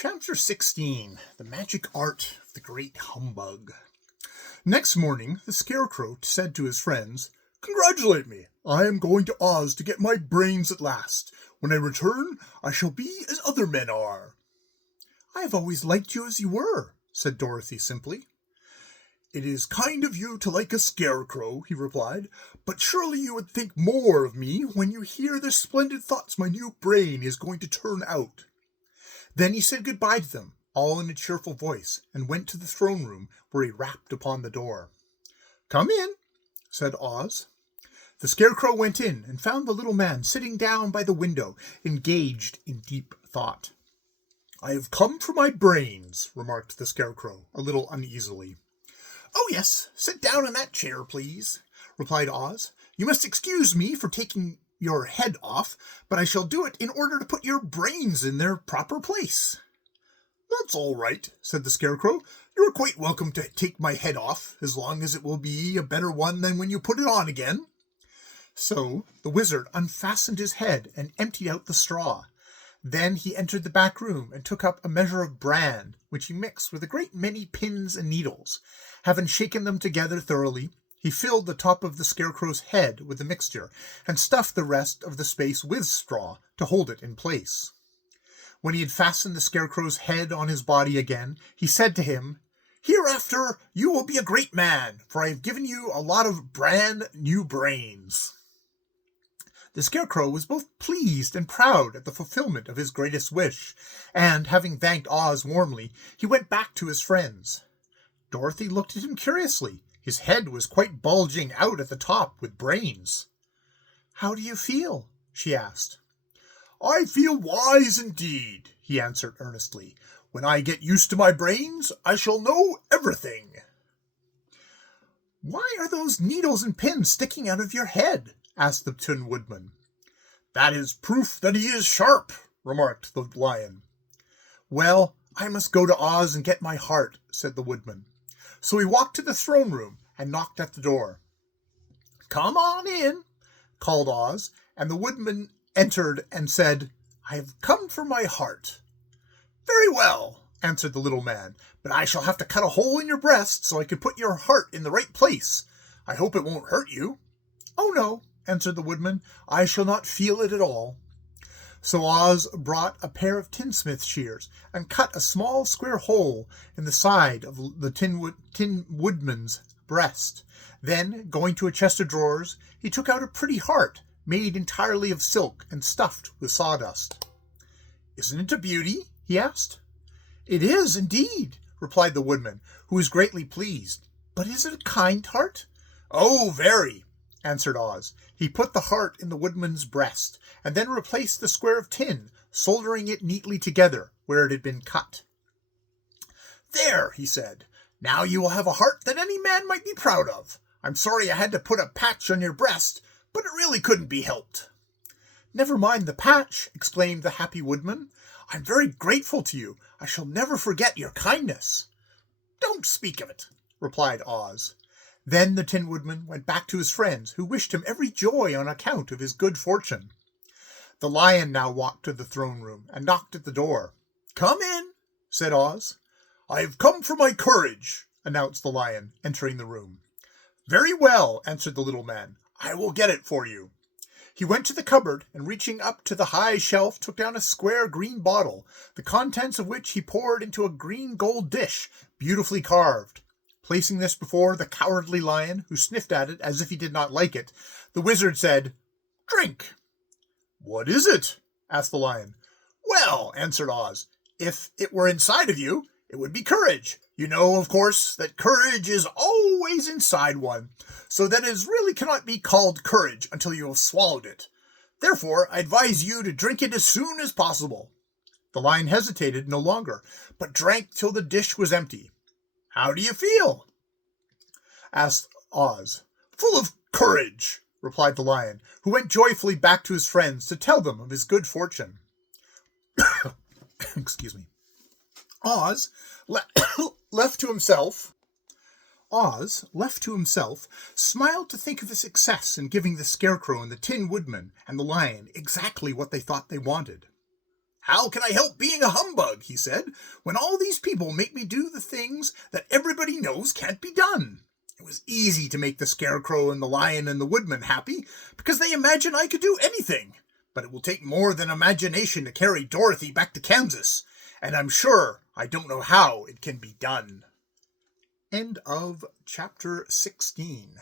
Chapter 16, The Magic Art of the Great Humbug. Next morning, the Scarecrow said to his friends, "Congratulate me! I am going to Oz to get my brains at last. When I return, I shall be as other men are." "I have always liked you as you were," said Dorothy simply. "It is kind of you to like a scarecrow," he replied, "but surely you would think more of me when you hear the splendid thoughts my new brain is going to turn out." Then he said goodbye to them, all in a cheerful voice, and went to the throne room, where he rapped upon the door. "Come in," said Oz. The Scarecrow went in and found the little man sitting down by the window, engaged in deep thought. "I have come for my brains," remarked the Scarecrow, a little uneasily. "Oh, yes, sit down in that chair, please," replied Oz. "You must excuse me for taking your head off, but I shall do it in order to put your brains in their proper place." "That's all right," said the Scarecrow. "You are quite welcome to take my head off, as long as it will be a better one than when you put it on again." So the Wizard unfastened his head and emptied out the straw. Then he entered the back room and took up a measure of bran, which he mixed with a great many pins and needles. Having shaken them together thoroughly, he filled the top of the Scarecrow's head with the mixture, and stuffed the rest of the space with straw to hold it in place. When he had fastened the Scarecrow's head on his body again, he said to him, "Hereafter you will be a great man, for I have given you a lot of brand new brains." The Scarecrow was both pleased and proud at the fulfillment of his greatest wish, and, having thanked Oz warmly, he went back to his friends. Dorothy looked at him curiously. His head was quite bulging out at the top with brains. "How do you feel?" she asked. "I feel wise indeed," he answered earnestly. "When I get used to my brains, I shall know everything." "Why are those needles and pins sticking out of your head?" asked the Tin Woodman. "That is proof that he is sharp," remarked the Lion. "Well, I must go to Oz and get my heart," said the Woodman. So he walked to the throne room and knocked at the door. "Come on in," called Oz, and the Woodman entered and said, "I have come for my heart." "Very well," answered the little man, "but I shall have to cut a hole in your breast so I can put your heart in the right place. I hope it won't hurt you." "Oh, no," answered the Woodman, "I shall not feel it at all." So Oz brought a pair of tinsmith shears and cut a small square hole in the side of the Tin Woodman's breast. Then, going to a chest of drawers, he took out a pretty heart made entirely of silk and stuffed with sawdust. "Isn't it a beauty?" he asked. "It is, indeed," replied the Woodman, who was greatly pleased. "But is it a kind heart?" "Oh, very," answered Oz. He put the heart in the Woodman's breast, and then replaced the square of tin, soldering it neatly together where it had been cut. "There," he said. "Now you will have a heart that any man might be proud of. I'm sorry I had to put a patch on your breast, but it really couldn't be helped." "Never mind the patch," exclaimed the happy Woodman. "I'm very grateful to you. I shall never forget your kindness." "Don't speak of it," replied Oz. Then the Tin Woodman went back to his friends, who wished him every joy on account of his good fortune. The Lion now walked to the throne room and knocked at the door. "Come in," said Oz. "I have come for my courage," announced the Lion, entering the room. "Very well," answered the little man. "I will get it for you." He went to the cupboard, and reaching up to the high shelf, took down a square green bottle, the contents of which he poured into a green gold dish, beautifully carved. Placing this before the Cowardly Lion, who sniffed at it as if he did not like it, the Wizard said, "Drink." "What is it?" asked the Lion. "Well," answered Oz, "if it were inside of you, it would be courage. You know, of course, that courage is always inside one, so that it really cannot be called courage until you have swallowed it. Therefore, I advise you to drink it as soon as possible." The Lion hesitated no longer, but drank till the dish was empty. "How do you feel?" asked Oz. "Full of courage," replied the Lion, who went joyfully back to his friends to tell them of his good fortune. Excuse me. Oz, left to himself, smiled to think of his success in giving the Scarecrow and the Tin Woodman and the Lion exactly what they thought they wanted. "How can I help being a humbug," he said, "when all these people make me do the things that everybody knows can't be done?" It was easy to make the Scarecrow and the Lion and the Woodman happy, because they imagine I could do anything. But it will take more than imagination to carry Dorothy back to Kansas, and I'm sure I don't know how it can be done. End of chapter 16.